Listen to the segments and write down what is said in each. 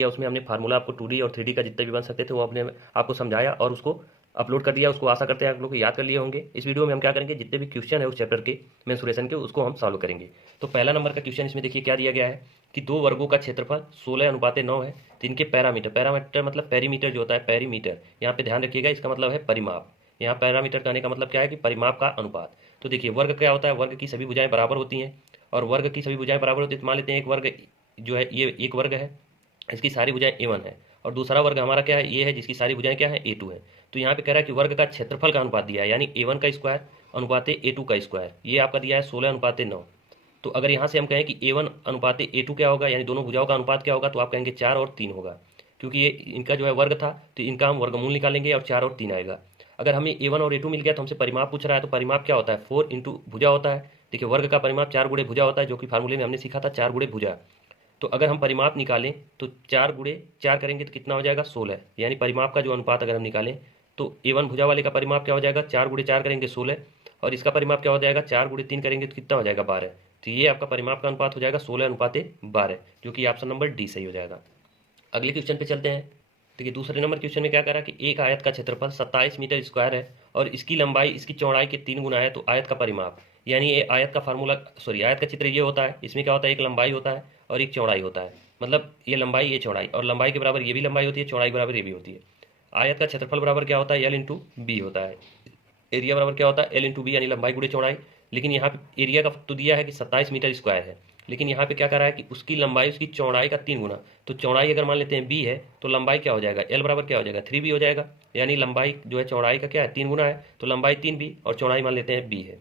या उसमें हमने फार्मूला आपको 2D और 3D का जितने भी बन सकते थे वो अपने आपको समझाया और उसको अपलोड कर दिया। उसको आशा करते हैं आप लोग याद कर लिए होंगे। इस वीडियो में हम क्या करेंगे, जितने भी क्वेश्चन है उस चैप्टर के मेंसुरेशन के उसको हम सॉल्व करेंगे। तो पहला नंबर का क्वेश्चन इसमें देखिए क्या दिया गया है कि दो वर्गों का क्षेत्रफल 16:9 है। तो इनके पैरामीटर, पैरामीटर मतलब पेरीमीटर जो होता है, पेरीमीटर यहाँ पे ध्यान रखिएगा, इसका मतलब है परिमाप। यहाँ पैरामीटर कहने का मतलब क्या है कि परिमाप का अनुपात। तो देखिए वर्ग क्या होता है, वर्ग की सभी भुजाएं बराबर होती हैं और वर्ग की सभी भुजाएं बराबर होती है। तो मान लेते हैं एक वर्ग जो है ये एक वर्ग है, इसकी सारी भुजाएं A1 है और दूसरा वर्ग हमारा क्या है, ये है जिसकी सारी भुजाएं क्या है A2 है। तो यहाँ पे कह रहा है कि वर्ग का क्षेत्रफल का अनुपात दिया है, यानी A1 का स्क्वायर अनुपाते A2 का स्क्वायर, ये आपका दिया है 16:9। तो अगर यहाँ से हम कहें कि A1 अनुपाते A2 क्या होगा, यानी दोनों भुजाओं का अनुपात क्या होगा, तो आप कहेंगे 4 और 3 होगा। क्योंकि ये इनका जो है वर्ग था तो इनका हम वर्गमूल निकालेंगे और 4 और 3 आएगा। अगर हमें A1 और A2 मिल गया तो हमसे परिमाप पूछ रहा है, तो परिमाप क्या होता है 4 इंटू भुजा होता है। देखिए वर्ग का परिमाप 4 गुणे भुजा होता है, जो कि फार्मूले में हमने सीखा था 4 गुणे भुजा। तो अगर हम परिमाप निकालें तो 4 गुणे 4 करेंगे तो कितना हो जाएगा 16, यानी परिमाप का जो अनुपात अगर हम निकालें तो A1 भुजा वाले का परिमाप क्या हो जाएगा 4 गुणे 4 करेंगे 16 और इसका परिमाप क्या हो जाएगा 4 गुणे 3 करेंगे तो कितना हो जाएगा 12। तो ये आपका परिमाप का अनुपात हो जाएगा 16:12, जो कि ऑप्शन नंबर डी सही हो जाएगा। अगले क्वेश्चन पे चलते हैं। देखिए दूसरे नंबर क्वेश्चन में क्या कह रहा है कि एक आयत का क्षेत्रफल 27 मीटर स्क्वायर है और इसकी लंबाई इसकी चौड़ाई के 3 गुना है। तो आयत का परिमाप, यानी ये आयत का फार्मूला, सॉरी आयत का चित्र ये होता है, इसमें क्या होता है एक लंबाई होता है और एक चौड़ाई होता है। मतलब ये लंबाई ये चौड़ाई, और लंबाई के बराबर ये भी लंबाई होती है, चौड़ाई बराबर ये भी होती है। आयत का क्षेत्रफल बराबर क्या होता है L इंटू बी होता है। एरिया बराबर क्या होता है L इंटू बी, यानी लंबाई गुणे चौड़ाई। लेकिन यहाँ पे एरिया का तो दिया है कि 27 मीटर स्क्वायर है, लेकिन यहाँ पे क्या कर रहा है कि उसकी लंबाई उसकी चौड़ाई का 3 गुना। तो चौड़ाई अगर मान लेते हैं b है तो लंबाई क्या हो जाएगा L बराबर क्या हो जाएगा 3b हो जाएगा, यानी लंबाई जो है चौड़ाई का क्या है 3 गुना है, तो लंबाई 3b और चौड़ाई मान लेते हैं b है।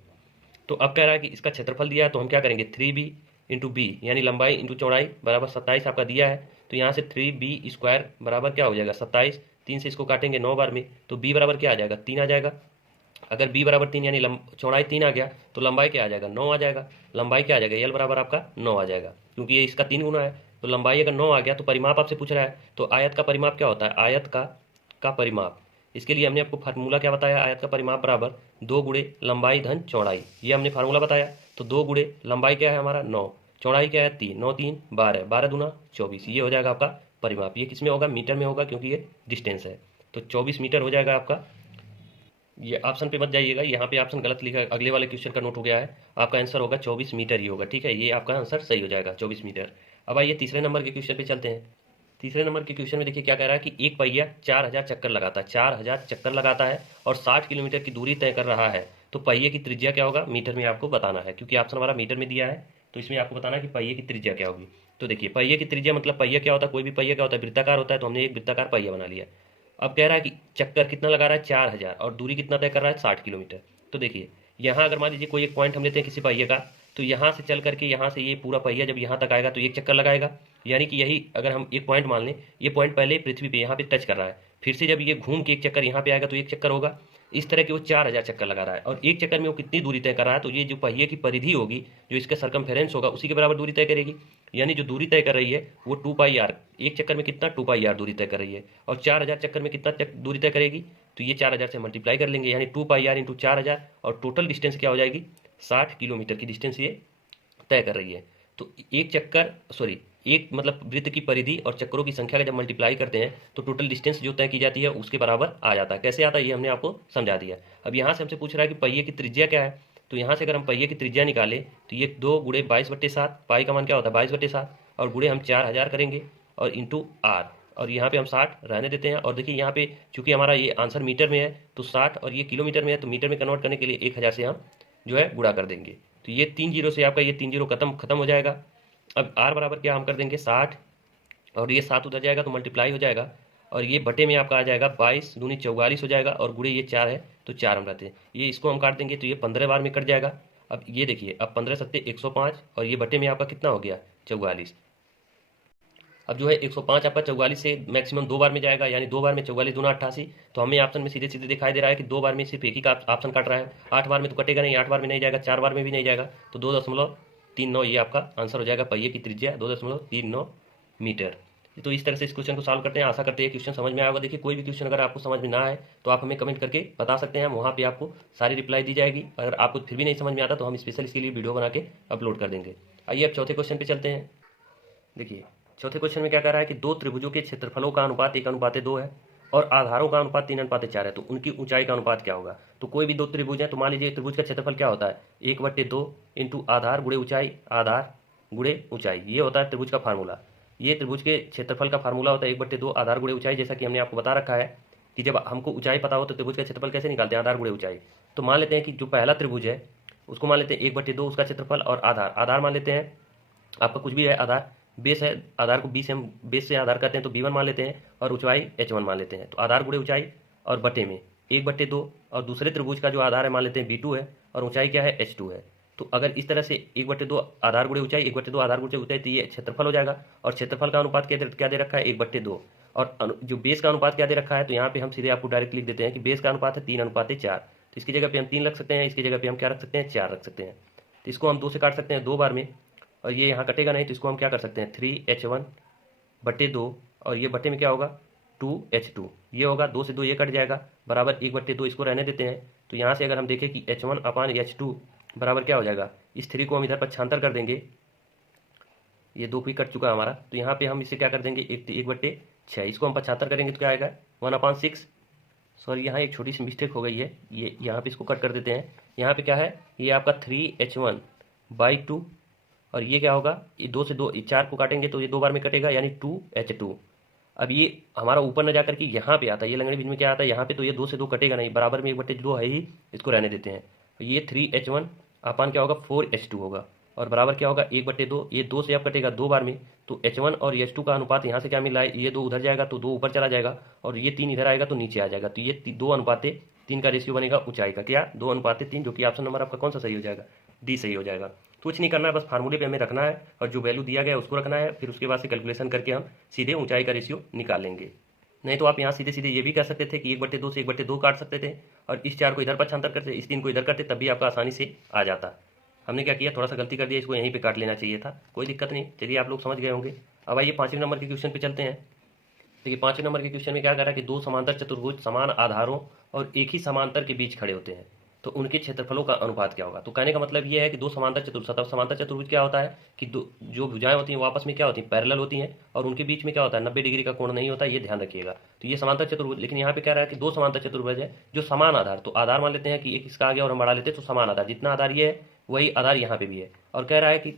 तो अब कह रहा है कि इसका क्षेत्रफल दिया है, तो हम क्या करेंगे 3b इंटू बी, यानी लंबाई इंटू चौड़ाई बराबर 27 आपका दिया है। तो यहाँ से 3b स्क्वायर बराबर क्या हो जाएगा 27, 3 से इसको काटेंगे 9 बार में, तो b बराबर क्या आ जाएगा 3 आ जाएगा। अगर b बराबर 3 यानी चौड़ाई 3 आ गया तो लंबाई क्या आ जाएगा 9 आ जाएगा। लंबाई क्या आ जाएगा L बराबर आपका 9 आ जाएगा, क्योंकि ये इसका 3 गुना है। तो लंबाई अगर 9 आ गया तो परिमाप आपसे पूछ रहा है, तो आयत का परिमाप क्या होता है, आयत का परिमाप। इसके लिए हमने आपको फार्मूला क्या बताया, आयत का परिमाप बराबर 2 गुणे लंबाई धन चौड़ाई, ये हमने फार्मूला बताया। तो 2 गुणे लंबाई क्या है हमारा 9, चौड़ाई क्या है 3, 9 3 12, 12 दूना 24, ये हो जाएगा आपका परिमाप। ये किस में होगा, मीटर में होगा, क्योंकि ये डिस्टेंस है। तो 24 मीटर हो जाएगा आपका। ये ऑप्शन पे मत जाइएगा, यहाँ पे ऑप्शन गलत लिखा है, अगले वाले क्वेश्चन का नोट हो गया है। आपका आंसर होगा 24 मीटर ही होगा, ठीक है, ये आपका आंसर सही हो जाएगा 24 मीटर। अब आइए तीसरे नंबर के क्वेश्चन पे चलते हैं। तीसरे नंबर के क्वेश्चन में देखिए क्या कह रहा है कि एक पहिया 4000 चक्कर लगाता है, 4000 चक्कर लगाता है और 60 किलोमीटर की दूरी तय कर रहा है। तो पहिए की त्रिज्या क्या होगा, मीटर में आपको बताना है, क्योंकि ऑप्शन हमारा मीटर में दिया है। तो इसमें आपको बताना है कि पहिए की त्रिज्या क्या होगी। तो देखिए पहिए की त्रिज्या मतलब पहिया क्या होता है, कोई भी पहिया क्या होता है वृत्ताकार होता है, तो हमने एक वृत्ताकार पहिया बना लिया। अब कह रहा है कि चक्कर कितना लगा रहा है 4000 और दूरी कितना तय कर रहा है 60 किलोमीटर। तो देखिए यहाँ अगर मान लीजिए कोई एक पॉइंट हम लेते हैं किसी पहिए का, तो यहाँ से चल करके यहाँ से ये पूरा पहिया जब यहाँ तक आएगा तो एक चक्कर लगाएगा। यानी कि यही अगर हम एक पॉइंट मान लें, ये पॉइंट पहले पृथ्वी पे यहाँ पे टच कर रहा है, फिर से जब ये घूम के एक चक्कर यहाँ पे आएगा तो एक चक्कर होगा। इस तरह के वो 4000 चक्कर लगा रहा है और एक चक्कर में वो कितनी दूरी तय कर रहा है, तो ये जो पहिए की परिधि होगी, जो इसका सरकमफेरेंस होगा, उसी के बराबर दूरी तय करेगी। यानी जो दूरी तय कर रही है वो 2πr, एक चक्कर में कितना 2πr दूरी तय कर रही है, और 4000 चक्कर में कितना दूरी तय करेगी, तो ये 4000 से मल्टीप्लाई कर लेंगे, यानी 2πr इंटू 4000, और टोटल डिस्टेंस क्या हो जाएगी 60 किलोमीटर की डिस्टेंस ये तय कर रही है। तो एक चक्कर, सॉरी एक मतलब वृत्त की परिधि और चक्करों की संख्या का जब मल्टीप्लाई करते हैं तो टोटल डिस्टेंस जो तय की जाती है उसके बराबर आ जाता है। कैसे आता है ये हमने आपको समझा दिया। अब यहाँ से हमसे पूछ रहा है कि पहिए की त्रिज्या क्या है, तो यहाँ से अगर हम पहिए की त्रिज्या निकालें तो ये 2 गुणे 22/7, पाई का मान क्या होता है 22/7, और गुणे हम 4000 करेंगे और इंटू आर, और यहाँ पे हम 60 रहने देते हैं। और देखिए यहाँ पे चूंकि हमारा ये आंसर मीटर में है तो 60 और ये किलोमीटर में है, तो मीटर में कन्वर्ट करने के लिए 1000 से हम जो है गुणा कर देंगे। तो ये 3 जीरो से आपका ये 3 जीरो खत्म हो जाएगा। अब आर बराबर क्या हम कर देंगे 60, और ये 7 उधर जाएगा तो मल्टीप्लाई हो जाएगा, और ये बटे में आपका आ जाएगा 22 दूनी 44 हो जाएगा, और गुणे ये 4 है तो 4 हम रहते हैं, ये इसको हम काट देंगे तो ये 15 बार में कट जाएगा। अब ये देखिए अब 15 सत्ते 105, और ये बटे में आपका कितना हो गया 44। अब जो है 105 आपका 44 से मैक्सिमम 2 बार में जाएगा, यानी 2 बार में 44 दूना 88। तो हमें ऑप्शन में सीधे सीधे दिखाई दे रहा है कि 2 बार में सिर्फ एक ही का ऑप्शन काट रहा है, 8 बार में तो कटेगा नहीं, 8 बार में नहीं जाएगा, 4 बार में भी नहीं जाएगा, तो 2.39 ये आपका आंसर हो जाएगा। पहिए की त्रिज्या 2.39 मीटर। तो इस तरह से इस क्वेश्चन को सॉल्व करते हैं। आशा करते हैं क्वेश्चन समझ में आया होगा। देखिए कोई भी क्वेश्चन अगर आपको समझ में ना आए तो आप हमें कमेंट करके बता सकते हैं, वहाँ पे आपको सारी रिप्लाई दी जाएगी। अगर आपको फिर भी नहीं समझ में आता तो हम स्पेशल इसके लिए वीडियो बना के अपलोड कर देंगे। आइए अब चौथे क्वेश्चन पे चलते हैं। देखिए चौथे क्वेश्चन में क्या कह रहा है कि दो त्रिभुजों के क्षेत्रफलों का अनुपात 1:2 है और आधारों का अनुपात 3:4 है, तो उनकी ऊंचाई का अनुपात क्या होगा। तो कोई भी दो त्रिभुज है, तो मान लीजिए त्रिभुज का क्षेत्रफल क्या होता है, 1/2 इंटू आधार गुणे ऊंचाई, आधार गुणे ऊंचाई, ये होता है त्रिभुज का फार्मूला। ये त्रिभुज के क्षेत्रफल का फार्मूला होता है 1/2 आधार गुणे ऊंचाई, जैसा कि हमने आपको बता रखा है कि जब हमको ऊंचाई पता हो तो त्रिभुज का क्षेत्रफल कैसे निकालते हैं, आधार गुणे ऊंचाई। तो मान लेते हैं कि जो पहला त्रिभुज है उसको मान लेते हैं 1/2 उसका क्षेत्रफल, और आधार मान लेते हैं आपका कुछ भी है, आधार बेस है, आधार को बी से हम बेस से आधार करते हैं तो b1 मान लेते हैं, और ऊंचाई h1 मान लेते हैं। तो आधार गुणे ऊंचाई और बटे में 1/2, और दूसरे त्रिभुज का जो आधार है मान लेते हैं b2 है और ऊंचाई क्या है h2 है। तो अगर इस तरह से 1/2 आधार गुणे ऊंचाई 1/2 आधार गुणे ऊंचाई, तो ये क्षेत्रफल हो जाएगा। और क्षेत्रफल का अनुपात क्या दे रखा है 1/2, और जो बेस का अनुपात क्या दे रखा है, तो यहाँ पे हम सीधे आपको डायरेक्ट लिख देते हैं कि बेस का अनुपात है 3:4। तो इसकी जगह पे हम 3 रख सकते हैं, इसकी जगह पे हम क्या रख सकते हैं 4 रख सकते हैं। तो इसको हम 2 से काट सकते हैं 2 बार में, और ये यहाँ कटेगा नहीं, तो इसको हम क्या कर सकते हैं 3h1/2, और ये बटे में क्या होगा 2h2, ये होगा 2 से 2 ये कट जाएगा, बराबर 1/2 इसको रहने देते हैं। तो यहाँ से अगर हम देखें कि h1/h2 बराबर क्या हो जाएगा, इस 3 को हम इधर पक्षांतर कर देंगे, ये 2 भी कट चुका हमारा, तो यहाँ पे हम इसे क्या कर देंगे 1/6, इसको हम पक्षांतर करेंगे तो क्या आएगा 1/6। सॉरी यहाँ एक छोटी सी मिस्टेक हो गई है, ये यहाँ पे इसको कट कर देते हैं। यहाँ पे क्या है, ये आपका 3h1/2, और ये क्या होगा, ये 2 से 2 4 को काटेंगे तो ये 2 बार में कटेगा, यानी 2h2। अब ये हमारा ऊपर न जाकर के यहाँ पे आता है, ये लगने बीच में क्या आता है यहाँ पे, तो ये 2 से 2 कटेगा नहीं, बराबर में 1/2 है ही, इसको रहने देते हैं। तो ये 3h1 अपान क्या होगा 4h2 होगा, और बराबर क्या होगा 1/2, ये 2 से अब कटेगा 2 बार में, तो h1 और h2 का अनुपात यहाँ से क्या मिल रहा है, ये 2 उधर जाएगा तो 2 ऊपर चला जाएगा, और ये 3 इधर आएगा तो नीचे आ जाएगा। तो ये 2:3 का रेशियो बनेगा ऊंचाई का, क्या 2:3, जो कि ऑप्शन नंबर आपका कौन सा सही हो जाएगा, डी सही हो जाएगा। कुछ नहीं करना है, बस फार्मूले पे हमें रखना है और जो वैल्यू दिया गया है उसको रखना है, फिर उसके बाद से कैलकुलेशन करके हम सीधे ऊंचाई का रेशियो निकाल लेंगे। नहीं तो आप यहाँ सीधे सीधे ये भी कर सकते थे कि 1/2 से 1/2 काट सकते थे, और इस 4 को इधर पक्षांतर करते, इस 3 को इधर करते, तब भी आपका आसानी से आ जाता। हमने क्या किया, थोड़ा सा गलती कर दिया, इसको यहीं पे काट लेना चाहिए था, कोई दिक्कत नहीं। चलिए आप लोग समझ गए होंगे। अब आइए 5वें नंबर के क्वेश्चन पे चलते हैं। देखिए 5वें नंबर के क्वेश्चन में क्या कह रहा है कि दो समांतर चतुर्भुज समान आधारों और एक ही समांतर के बीच खड़े होते हैं, तो उनके क्षेत्रफलों का अनुपात क्या होगा। तो कहने का मतलब ये है कि दो समांतर चतुर्भुज, समांतर चतुर्भुज क्या होता है कि दो जो भुजाएं होती हैं वो आपस में क्या होती हैं, पैरेलल होती हैं, और उनके बीच में क्या होता है 90 डिग्री का कोण नहीं होता, ये ध्यान रखिएगा। तो ये समांतर चतुर्भुज, लेकिन यहाँ पे कह रहा है कि दो समांतर चतुर्भुज है जो समान आधार, तो आधार मान लेते हैं कि एक इसका आ गया और हम बढ़ा लेते हैं, तो समान आधार, जितना आधार ये है वही आधार यहाँ पे भी है, और कह रहा है कि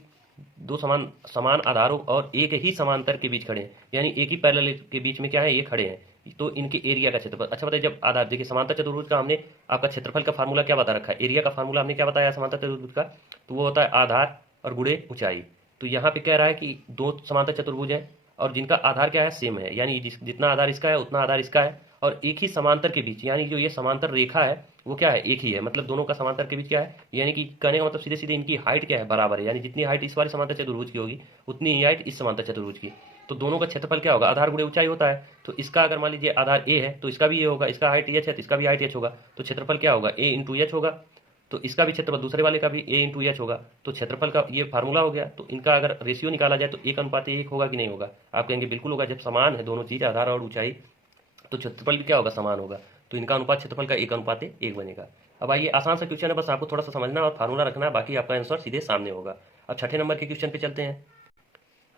दो समान आधारों और एक ही समांतर के बीच खड़े हैं, यानी एक ही पैरेलल के बीच में क्या है ये खड़े हैं, तो इनके एरिया का क्षेत्रफल। अच्छा बताइए, जब आधार देखिए समांतर चतुर्भुज का हमने आपका क्षेत्रफल का फार्मूला क्या बता रखा है, एरिया का फार्मूला हमने क्या बताया समांतर चतुर्भुज का, तो वो होता है आधार और गुणे ऊंचाई। तो यहाँ पे कह रहा है कि दो समांतर चतुर्भुज है और जिनका आधार क्या है सेम है, यानी जितना आधार इसका है उतना आधार इसका है, और एक ही समांतर के बीच, यानी जो ये समांतर रेखा है वो क्या है एक ही है, मतलब दोनों का समांतर के बीच क्या है, यानी कि कहने का मतलब सीधे सीधे इनकी हाइट क्या है बराबर है, यानी जितनी हाइट इस वाले समांतर चतुर्भुज की होगी उतनी ही हाइट इस समांतर चतुर्भुज की। तो दोनों का क्षेत्रफल क्या होगा, आधार गुणे ऊंचाई होता है। तो इसका अगर मान लीजिए आधार ए है तो इसका भी ए होगा, इसका हाइट एच है तो इसका भी हाइट एच होगा, तो क्षेत्रफल क्या होगा ए इंटू एच होगा। तो इसका भी क्षेत्रफल दूसरे वाले का भी ए इंटू एच होगा, तो क्षेत्रफल का ये फार्मूला हो गया। तो इनका अगर रेशियो निकाला जाए तो 1:1 होगा कि नहीं होगा, आप कहेंगे बिल्कुल होगा, जब समान है दोनों चीज आधार और ऊंचाई तो क्षेत्रफल भी क्या होगा समान होगा, तो इनका अनुपात क्षेत्रफल का 1:1 बनेगा। अब आइए आसान सा क्वेश्चन है, बस आपको थोड़ा सा समझना और फार्मूला रखना है, बाकी आपका आंसर सीधे सामने होगा। अब छठे नंबर के क्वेश्चन पे चलते हैं।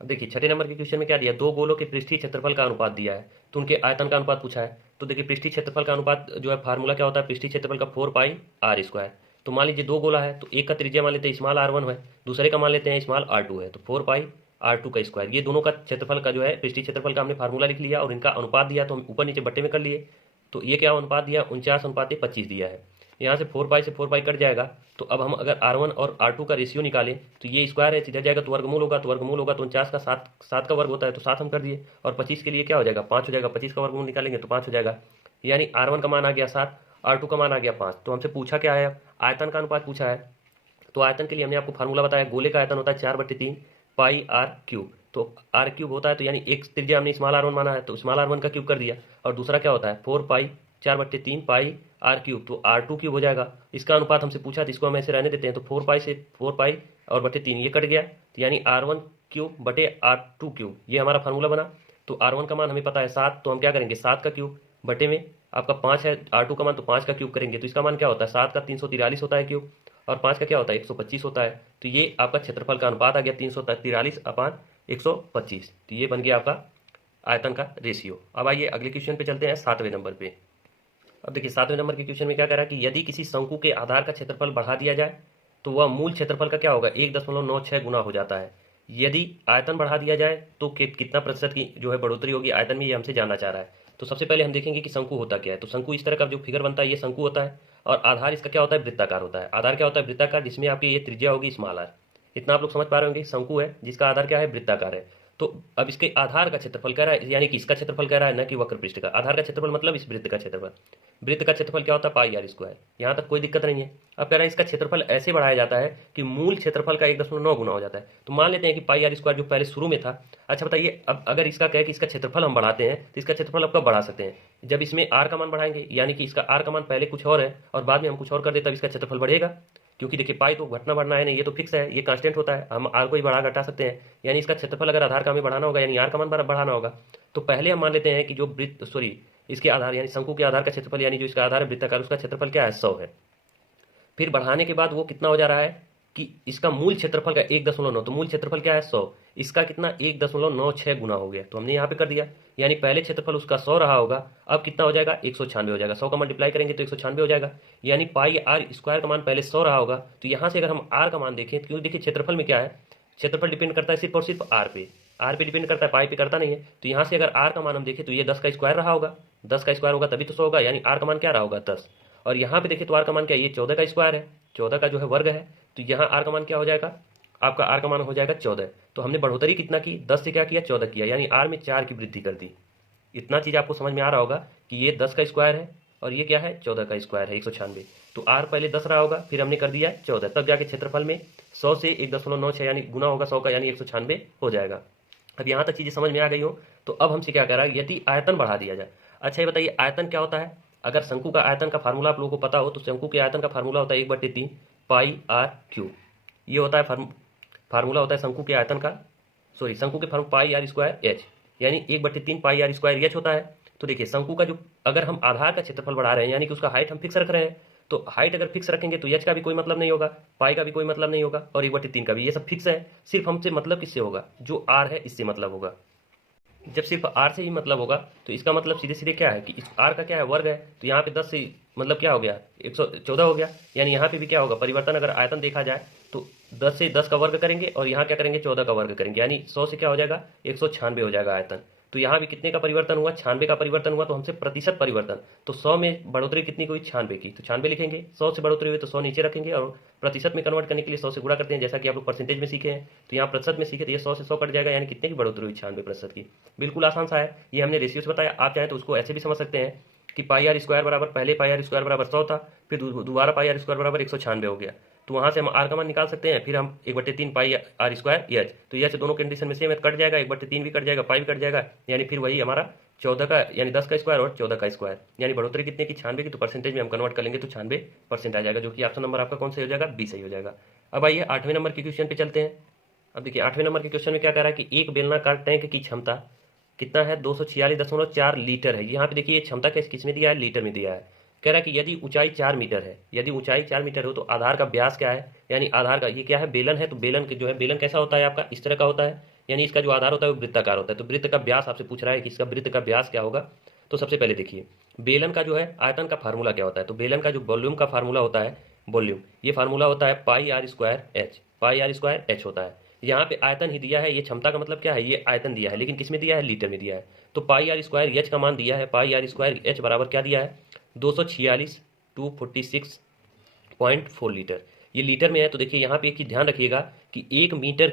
अब देखिए छठे नंबर के क्वेश्चन में क्या दिया, दो गोलों के पृष्ठीय क्षेत्रफल का अनुपात दिया है, तो उनके आयतन का अनुपात पूछा है। तो देखिए पृष्ठीय क्षेत्रफल का अनुपात जो है फार्मूला क्या होता है, पृष्ठीय क्षेत्रफल का 4πr²। तो मान लीजिए दो गोला है, तो एक का त्रिज्या मान लेते हैं स्मॉल r1 है, दूसरे का मान लेते हैं स्मॉल r2 है, तो 4πr2 का स्क्वायर, ये दोनों का क्षेत्रफल का जो है पृष्ठीय क्षेत्रफल का हमने फार्मूला लिख लिया, और इनका अनुपात दिया तो हम ऊपर नीचे बट्टे में कर लिए। तो ये क्या अनुपात दिया 49:25 दिया है। यहाँ से 4π से 4π कट जाएगा, तो अब हम अगर r1 और r2 का रेशियो निकालें तो ये स्क्वायर है, इधर जाएगा तो वर्गमूल होगा, तो वर्गमूल होगा तो 49 का 7 का वर्ग होता है, तो 7 हम कर दिए, और 25 के लिए क्या हो जाएगा 5 हो जाएगा, 25 का वर्गमूल निकालेंगे तो 5 हो जाएगा, यानी r1 का मान आ गया 7, r2 का मान आ गया 5। तो हमसे पूछा क्या है, आयतन का अनुपात पूछा है। तो आयतन के लिए हमने आपको फार्मूला बताया, गोले का आयतन होता है 4/3 πr³। तो r³ होता है, तो यानी एक त्रिज्या हमने स्मॉल r1 माना है तो स्मॉल r1 का क्यूब कर दिया, और दूसरा क्या होता है 4π 4/3 πr³, तो r2³ हो जाएगा। इसका अनुपात हमसे पूछा तो इसको हम ऐसे रहने देते हैं, तो 4π से 4π और बटे 3 ये कट गया, तो यानी r1³ बटे r2³, ये हमारा फार्मूला बना। तो r1 का मान हमें पता है 7, तो हम क्या करेंगे 7 का क्यूब बटे में आपका 5 है, r2 का मान तो 5 का क्यूब करेंगे, तो इसका मान क्या होता है 7 का 343 होता है क्यूब, और 5 का क्या होता है 125 होता है। तो ये आपका क्षेत्रफल का अनुपात आ गया 343/7, 125। तो ये बन गया आपका आयतन का रेशियो। अब आइए अगले क्वेश्चन पे चलते हैं 7वें नंबर पे। अब देखिए 7वें नंबर के क्वेश्चन में क्या कह रहा है कि यदि किसी शंकु के आधार का क्षेत्रफल बढ़ा दिया जाए तो वह मूल क्षेत्रफल का क्या होगा 1.96 गुना हो जाता है। यदि आयतन बढ़ा दिया जाए तो कितना प्रतिशत की जो है बढ़ोतरी होगी आयतन में, ये हमसे जानना चाह रहा है। तो सबसे पहले हम देखेंगे कि शंकु होता क्या है। तो शंकु इस तरह का जो फिगर बनता है ये शंकु होता है, और आधार इसका क्या होता है वृत्ताकार होता है। आधार क्या होता है वृत्ताकार, जिसमें आपकी ये त्रिज्या होगी स्मॉल आर। इतना आप लोग समझ पा रहे होंगे। शंकु है जिसका आधार क्या है वृत्ताकार है। तो अब इसके आधार का क्षेत्रफल कह रहा है, यानी कि इसका क्षेत्रफल कह रहा है, न कि वक्र पृष्ठ का। आधार का क्षेत्रफल मतलब इस वृत्त का क्षेत्रफल। वृत्त का क्षेत्रफल क्या होता है पाई आर स्क्वायर। यहाँ तक कोई दिक्कत नहीं है। अब कह रहा है इसका क्षेत्रफल ऐसे बढ़ाया जाता है कि मूल क्षेत्रफल का 1.9 गुना हो जाता है। तो मान लेते हैं कि पाई आर स्क्वायर जो पहले शुरू में था। अच्छा बताइए, अब अगर इसका कहे कि इसका क्षेत्रफल हम बढ़ाते हैं तो इसका क्षेत्रफल अब कब बढ़ा सकते हैं, जब इसमें आर का मान बढ़ाएंगे, यानी कि इसका आर का मान पहले कुछ और है और बाद में हम कुछ और कर दे, तब इसका क्षेत्रफल बढ़ेगा। क्योंकि देखिए पाई तो घटना बढ़ना है नहीं, ये तो फिक्स है, ये कांस्टेंट होता है, हम आर को ही बढ़ा घटा सकते हैं। यानी इसका क्षेत्रफल अगर आधार का हमें बढ़ाना होगा, यानी आर का मान बढ़ाना होगा, तो पहले हम मान लेते हैं कि जो वृत्त इसके आधार यानी शंकु के आधार का क्षेत्रफल, यानी जो इसका आधार है वृत्ताकार, उसका क्षेत्रफल क्या है 100 है। फिर बढ़ाने के बाद वो कितना हो जा रहा है कि इसका मूल क्षेत्रफल का 1.9, तो मूल क्षेत्रफल क्या है 100, इसका कितना 1.96 गुना हो गया। तो हमने यहाँ पे कर दिया, यानी पहले क्षेत्रफल उसका 100 रहा होगा, अब कितना हो जाएगा 196 हो जाएगा। 100 का मल्टीप्लाई करेंगे तो 196 हो जाएगा। यानी पाई आर स्क्वायर का मान पहले 100 रहा होगा। तो यहाँ से अगर हम आर का मान देखें, क्योंकि देखिए क्षेत्रफल में क्या है, क्षेत्रफल डिपेंड करता है सिर्फ और सिर्फ आर पे। आर पे डिपेंड करता है, पाई पे करता नहीं है। तो यहाँ से अगर आर का मान हम देखें तो ये 10 का स्क्वायर रहा होगा। 10 का स्क्वायर होगा तभी तो 100 होगा, यानी आर का मान क्या रहा होगा 10। और यहाँ पे देखिए तो आर का मान क्या है, ये 14 का स्क्वायर है, 14 का जो है वर्ग है। तो यहाँ आर का मान क्या हो जाएगा, आपका आर का मान हो जाएगा 14। तो हमने बढ़ोतरी कितना की, 10 से क्या किया 14 किया, यानी आर में 4 की वृद्धि कर दी। इतना चीज़ आपको समझ में आ रहा होगा कि ये 10 का स्क्वायर है और ये क्या है 14 का स्क्वायर है 196। तो आर पहले 10 रहा होगा, फिर हमने कर दिया 14, तब जाके क्षेत्रफल में 100 से 1.96 यानी गुना होगा 100 का, यानी 196 हो जाएगा। अब यहाँ तक चीज़ें समझ में आ गई हो। तो अब हमसे क्या कह रहा है, यदि आयतन बढ़ा दिया जाए। अच्छा ये बताइए आयतन क्या होता है। अगर शंकु का आयतन का फार्मूला आप लोगों को पता हो तो शंकु के आयतन का फार्मूला होता है 1/3 पाई आर क्यू। ये होता है फार्मूला होता है शंकु के आयतन का, शंकु के form pi r square h, यानी 1/3 पाई आर स्क्वायर एच होता है। तो देखिए शंकु का जो अगर हम आधार का क्षेत्रफल बढ़ा रहे हैं, यानी कि उसका हाइट हम फिक्स रख रहे हैं, तो हाइट अगर फिक्स रखेंगे तो एच का भी कोई मतलब नहीं होगा, पाई का भी कोई मतलब नहीं होगा, और 1/3 का भी, ये सब फिक्स है। सिर्फ हमसे मतलब किससे होगा, जो आर है इससे मतलब होगा। जब सिर्फ आर से ही मतलब होगा तो इसका मतलब सीधे सीधे क्या है कि इस आर का क्या है वर्ग है। तो यहाँ पे 10 से मतलब क्या हो गया 114 हो गया। यानी यहाँ पे भी क्या होगा परिवर्तन, अगर आयतन देखा जाए तो 10 से 10 का वर्ग करेंगे और यहाँ क्या करेंगे 14 का वर्ग करेंगे, यानी 100 से क्या हो जाएगा 196 हो जाएगा आयतन। तो यहाँ भी कितने का परिवर्तन हुआ 96 का परिवर्तन हुआ। तो हमसे प्रतिशत परिवर्तन, तो 100 में बढ़ोतरी कितनी हुई 96 की, तो 96 लिखेंगे। 100 से बढ़ोतरी हुई तो 100 नीचे रखेंगे, और प्रतिशत में कन्वर्ट करने के लिए 100 से गुणा करते हैं, जैसा कि आप लोग परसेंटेज में सीखे हैं। तो यहाँ प्रतिशत में सीखे तो ये 100 से 100 कट जाएगा, यानी कितने की बढ़ोतरी हुई 96% की। बिल्कुल आसान सा है, ये हमने रेशियो से बताया। आप चाहें तो उसको ऐसे भी समझ सकते हैं कि पाई आर स्क्वायर बराबर, पहले पाई आर स्क्वायर बराबर 100 था, फिर दोबारा पाई आर स्क्वायर बराबर 196 हो गया। तो वहाँ से हम आर का मान निकाल सकते हैं, फिर हम 1/3 पाई आर स्क्वायर एच, तो एच दोनों कंडीशन में सेम है, कट जाएगा, 1/3 भी कट जाएगा, पाई भी कट जाएगा, यानी फिर वही हमारा 14 का, यानी 10 का स्क्वायर और 14 का स्क्वायर, यानी बढ़ोतरी कितने की 96 की। तो परसेंटेज में हम कन्वर्ट कर लेंगे तो 96% आ जाएगा, जो कि ऑप्शन नंबर आपका कौन सा हो जाएगा बी सही हो जाएगा। अब आइए 8वें नंबर के क्वेश्चन पे चलते हैं। अब देखिए 8वें नंबर के क्वेश्चन में क्या कह रहा है कि एक बेलनाकार टैंक की क्षमता कितना है 246.4 लीटर है। यहाँ पे देखिए क्षमता किस में दिया है, लीटर में दिया है। कह रहा है कि यदि ऊंचाई 4 मीटर है, यदि ऊंचाई 4 मीटर हो तो आधार का व्यास क्या है, यानी आधार का ये क्या है बेलन है। तो बेलन के जो है बेलन कैसा होता है आपका इस तरह का होता है, यानी इसका जो आधार होता है वो वृत्ताकार होता है। तो वृत्त का व्यास आपसे पूछ रहा है कि इसका वृत्त का व्यास क्या होगा। तो सबसे पहले देखिए बेलन का जो है आयतन का फार्मूला क्या होता है। तो बेलन का जो वॉल्यूम का फार्मूला होता है, वॉल्यूम, ये फार्मूला होता है pi r square h, pi r square h होता है। यहाँ पे आयतन ही दिया है, ये क्षमता का मतलब क्या है, ये आयतन दिया है, लेकिन किस में दिया है लीटर में दिया है। तो पाई आर स्क्वायर एच का मान दिया है, पाई आर स्क्वायर एच बराबर क्या दिया है 246.4 लीटर, ये लीटर में है। तो देखिए यहाँ पे एक चीज ध्यान रखिएगा कि 1 मीटर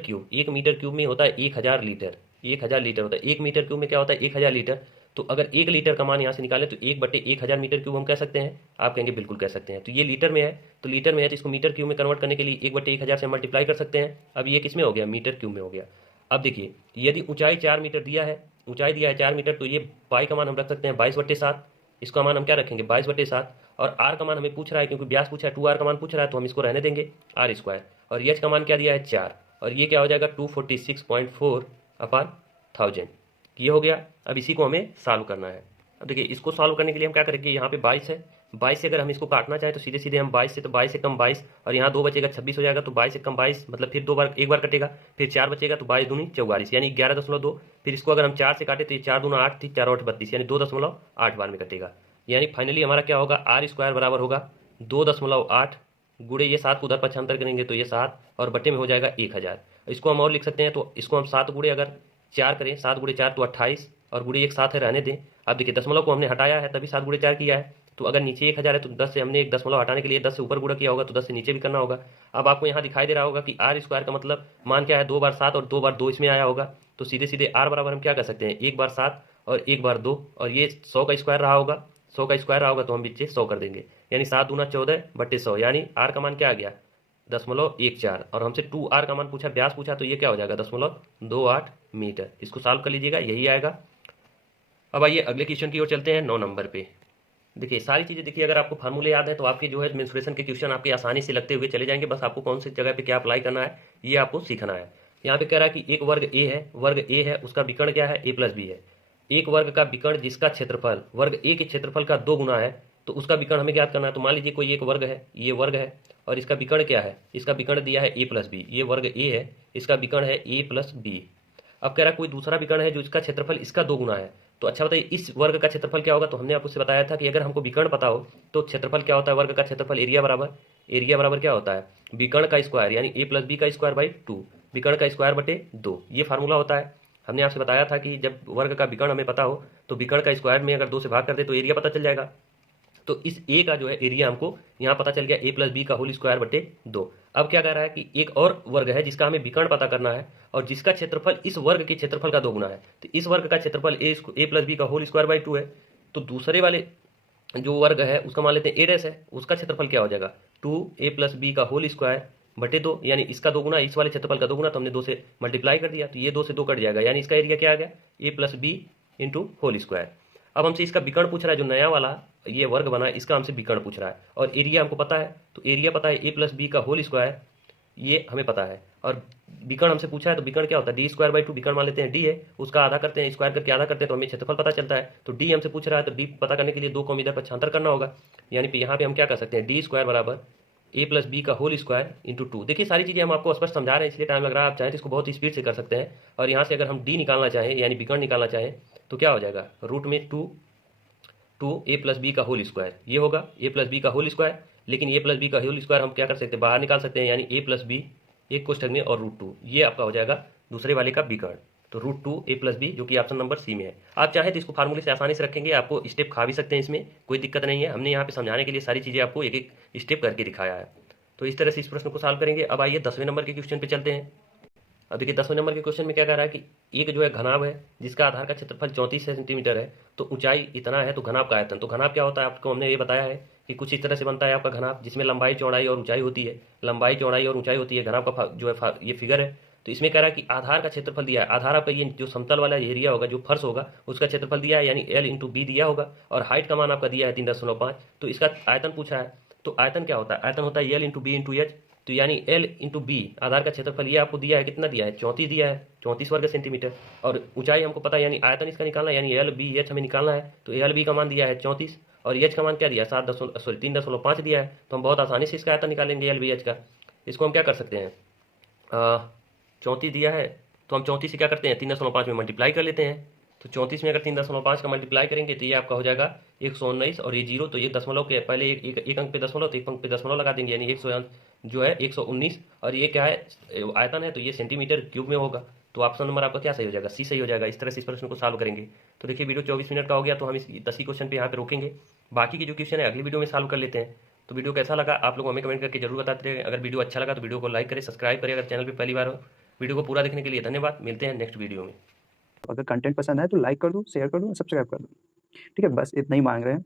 क्यूब में होता है 1000 लीटर, 1000 लीटर होता है। 1 मीटर क्यूब में क्या होता है 1000 लीटर। तो अगर 1 लीटर का मान यहाँ से निकालें तो 1/1000 मीटर क्यूब हम कह सकते हैं, आप कहेंगे बिल्कुल कह सकते हैं। तो ये लीटर में है, तो लीटर में है तो इसको मीटर क्यूब में कन्वर्ट करने के लिए 1/1000 से मल्टीप्लाई कर सकते हैं। अब ये किस में हो गया मीटर क्यूब में हो गया। अब देखिए यदि ऊंचाई 4 मीटर दिया है, ऊंचाई दिया है 4 मीटर, तो ये पाई का मान हम रख सकते हैं 22/7, इसका मान हम क्या रखेंगे 22/7। और आर का मान हमें पूछ रहा है, क्योंकि व्यास पूछा है 2r का मान पूछ रहा है, तो हम इसको रहने देंगे आर स्क्वायर। और एच का मान क्या दिया है 4, और ये क्या हो जाएगा 246.4/1000, ये हो गया। अब इसी को हमें सॉल्व करना है। अब देखिए इसको सॉल्व करने के लिए हम क्या करेंगे, यहाँ पे 22 है, 22 से अगर हम इसको काटना चाहें तो सीधे सीधे हम 22 से, तो 22 से कम 22 और यहाँ 2 बचेगा 26 हो जाएगा, तो 22 से कम 22 मतलब फिर 2 बार, एक बार कटेगा, फिर 4 बचेगा, तो 22 दूनी 44 यानी 11.2। फिर इसको अगर हम 4 से काटे तो ये 4 दूना 8 थी, 4 और 32 यानी 2.8 बार में कटेगा। यानी फाइनली हमारा क्या होगा, आर स्क्वायर बराबर होगा 2.8 गुड़े ये 7 को उधर पक्षांतर करेंगे तो ये 7 और बट्टे में हो जाएगा 1000। इसको हम और लिख सकते हैं, तो इसको हम 7 गुड़े अगर 4 करें, 7 गुड़े 4 तो 28 और गुड़े एक 7 है, रहने दें। अब देखिए दशमलव को हमने हटाया है तभी 7 गुड़े 4 किया है, तो अगर नीचे 1000 है तो 10 से हमने एक दशमलव हटाने के लिए 10 से ऊपर गुणा किया होगा, तो 10 से नीचे भी करना होगा। अब आपको यहाँ दिखाई दे रहा होगा कि आर स्क्वायर का मतलब मान क्या है, 2 बार 7 और 2 बार 2 इसमें आया होगा, तो सीधे सीधे आर बराबर हम क्या कर सकते हैं, 1 बार 7 और 1 बार 2, और ये 100 का स्क्वायर रहा होगा, 100 का स्क्वायर रहा होगा तो हम बीच 100 कर देंगे, यानी 7 दूना 14 बट्टे 100, यानी आर का मान क्या आ गया 0.14। और हमसे 2r का मान पूछा, व्यास पूछा, तो ये क्या हो जाएगा 0.28 मीटर। इसको सॉल्व कर लीजिएगा, यही आएगा। अब आइए अगले क्वेश्चन की ओर चलते हैं, 9 नंबर पे। देखिए सारी चीज़ें देखिए, अगर आपको फार्मूले याद है तो आपके जो है मेंसुरेशन के क्वेश्चन आपके आसानी से लगते हुए चले जाएंगे। बस आपको कौन सी जगह पे क्या अप्लाई करना है ये आपको सीखना है। यहाँ पे कह रहा है कि एक वर्ग ए है, वर्ग ए है, उसका विकर्ण क्या है, a प्लस बी है। एक वर्ग का विकर्ण जिसका क्षेत्रफल वर्ग ए के क्षेत्रफल का 2 गुना है, तो उसका विकर्ण हमें ज्ञात करना है। तो मान लीजिए कोई एक वर्ग है, ये वर्ग है, और इसका विकर्ण क्या है, इसका विकर्ण दिया है a प्लस बी। ये वर्ग ए है, इसका विकर्ण है a प्लस बी। अब कह रहा है कोई दूसरा विकर्ण है जो इसका क्षेत्रफल इसका 2 गुना है, तो अच्छा बताइए इस वर्ग का क्षेत्रफल क्या होगा। तो हमने आपको उससे बताया था कि अगर हमको विकर्ण पता हो तो क्षेत्रफल क्या होता है, वर्ग का क्षेत्रफल एरिया बराबर क्या होता है, विकर्ण का स्क्वायर यानी a प्लस बी का स्क्वायर बाई 2, विकर्ण का स्क्वायर बटे 2, ये फार्मूला होता है। हमने आपसे बताया था कि जब वर्ग का विकर्ण हमें पता हो तो विकर्ण का स्क्वायर में अगर 2 से भाग कर दे तो एरिया पता चल जाएगा। तो इस ए का जो है एरिया हमको यहाँ पता चल गया, a प्लस बी का होल स्क्वायर बटे 2। अब क्या कह रहा है कि एक और वर्ग है जिसका हमें विकर्ण पता करना है और जिसका क्षेत्रफल इस वर्ग के क्षेत्रफल का 2 गुना है। तो इस वर्ग का क्षेत्रफल a प्लस बी का होल स्क्वायर बाई 2 है। तो दूसरे वाले जो वर्ग है उसका मान लेते हैं a डैश है, उसका क्षेत्रफल क्या हो जाएगा 2a प्लस बी का होल स्क्वायर बटे 2, यानी इसका 2 गुना, इस वाले क्षेत्रफल का 2 गुना, तो हमने 2 से मल्टीप्लाई कर दिया, तो ये 2 से 2 कट जाएगा, यानी इसका एरिया क्या आ गया a plus B into whole square. अब हमसे इसका विकर्ण पूछ रहा है, जो नया वाला ये वर्ग बना है इसका हमसे विकर्ण पूछ रहा है, और एरिया हमको पता है, तो एरिया पता है a प्लस बी का होल स्क्वायर, ये हमें पता है। और विकर्ण हमसे पूछा है, तो विकर्ण क्या होता है डी स्क्वायर बाई 2, विकर्ण मान लेते हैं डी है, उसका आधा करते हैं, स्क्वायर करके आधा करते हैं तो हमें क्षेत्रफल पता चलता है। तो डी हमसे पूछ रहा है, तो डी पता करने के लिए 2 को इधर पक्षांतर करना होगा, यानी यहाँ पे हम क्या कर सकते हैं, डी स्क्वायर बराबर a प्लस बी का होल स्क्वायर इंटू 2। देखिए सारी चीज़ें हम आपको स्पष्ट समझा रहे हैं इसलिए टाइम लग रहा है, आप चाहें तो इसको बहुत ही स्पीड से कर सकते हैं। और यहाँ से अगर हम डी निकालना चाहें यानी विकर्ण निकालना चाहें तो क्या हो जाएगा, रूट में 2 ए प्लस बी का होल स्क्वायर, ये होगा ए प्लस बी का होल स्क्वायर। लेकिन ए प्लस बी का होल स्क्वायर हम क्या कर सकते हैं, बाहर निकाल सकते हैं, यानी ए प्लस बी एक कोष्ठक में और रूट 2, ये आपका हो जाएगा दूसरे वाले का विकर्ण। तो रूट 2 ए प्लस बी, जो कि ऑप्शन नंबर सी में है। आप चाहें तो इसको फार्मूले से आसानी से रखेंगे, आपको स्टेप खा भी सकते हैं, इसमें कोई दिक्कत नहीं है। हमने यहाँ पे समझाने के लिए सारी चीज़ें आपको एक एक स्टेप करके दिखाया है। तो इस तरह से इस प्रश्न को सॉल्व करेंगे। अब आइए 10वें नंबर के क्वेश्चन पे चलते हैं। अब देखिए 10वें नंबर के क्वेश्चन में क्या कह रहा है कि एक जो है घनाभ है जिसका आधार का क्षेत्रफल 34 सेंटीमीटर है, तो ऊंचाई इतना है, तो घनाभ का आयतन। तो घनाभ क्या होता है आपको हमने ये बताया है कि कुछ इस तरह से बनता है आपका घनाभ, जिसमें लंबाई चौड़ाई और ऊंचाई होती है, लंबाई चौड़ाई और ऊंचाई होती है। घनाभ का जो है ये फिगर है। तो इसमें कह रहा है कि आधार का क्षेत्रफल दिया है, आधार आपका ये जो समतल वाला एरिया होगा, जो फर्श होगा, उसका क्षेत्रफल दिया है, यानी एल इंटू बी दिया होगा, और हाइट का मान आपका दिया है 3.5। तो इसका आयतन पूछा है, तो आयतन क्या होता है, आयतन होता है L into B into H. तो यानी एल इंटू बी आधार का क्षेत्रफल ये आपको दिया है, कितना दिया है 34 दिया है, 34 वर्ग सेंटीमीटर। और ऊंचाई हमको पता है, यानी आयतन इसका निकालना है, यानी एल बी एच हमें निकालना है। तो एल बी का मान दिया है 34 और एच का मान क्या दिया है 3.5 दिया है। तो हम बहुत आसानी से इसका आयतन निकालेंगे एल बी एच का। इसको हम क्या कर सकते हैं, 34 दिया है तो हम 34 से क्या करते हैं 3.5 में मल्टीप्लाई कर लेते हैं। तो 34 में अगर 3.5 का मल्टीप्लाई करेंगे तो ये आपका हो जाएगा 119, और ये जीरो, तो ये दशमलव के पहले एक अंक पे दशमलव, तो एक अंक पे दशमलव लगा देंगे, यानी 100 जो है 119। और ये क्या है आयतन है, तो ये सेंटीमीटर क्यूब में होगा। तो ऑप्शन नंबर आपका क्या सही हो जाएगा, सी सही हो जाएगा। इस तरह से इस प्रश्न को सॉल्व करेंगे। तो देखिए वीडियो 24 मिनट का हो गया, तो हम इस 10 क्वेश्चन पे यहाँ पे रोकेंगे। बाकी के जो क्वेश्चन है अगली वीडियो में सॉल्व कर लेते हैं। तो वीडियो कैसा लगा आप लोग हमें कमेंट करके जरूर बताते रहे। अगर वीडियो अच्छा लगा तो वीडियो को लाइक करें, सब्सक्राइब करें अगर चैनल पर पहली बार हो। वीडियो को पूरा देखने के लिए धन्यवाद, मिलते हैं नेक्स्ट वीडियो में। अगर कंटेंट पसंद आए तो लाइक कर दो, शेयर कर दो, सब्सक्राइब कर दो। ठीक है, बस इतना ही मांग रहे हैं।